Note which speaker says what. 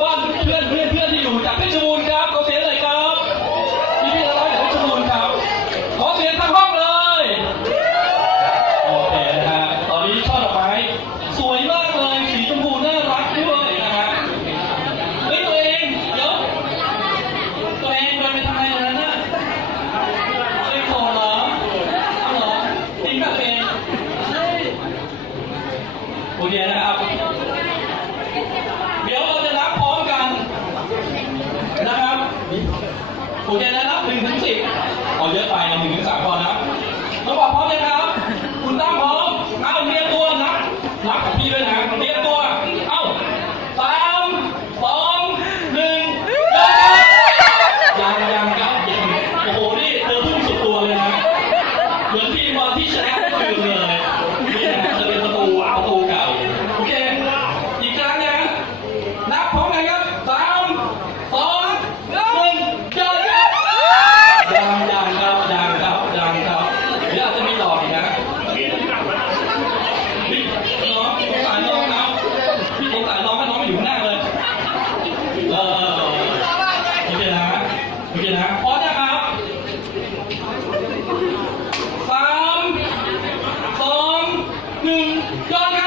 Speaker 1: บ้านเพื่อนเพื่อนเพื่อนที่อยู่จากพชรบูรครับขอเสียงเลยครับพี่พี่ร้อยจากพชรบูรครับ ขอเสียทั้งห้องเลยโอเคฮะตอนนี้ช่อดอกไม้สวยมากเลยสีชมพูน่ารักด้วยนะฮะเฮ้ตัวเองยวตัวเองมัปทำอะไรนะเคยโผล่เหรอเอาเหรอจริงป่ะตัองโอเนะครับเดี๋ยว หนึ่งถึงสิบเอาเยอะไปนะหนึ่งถึงสามพอนะน้องบอกพร้อมเลยครับ Joga!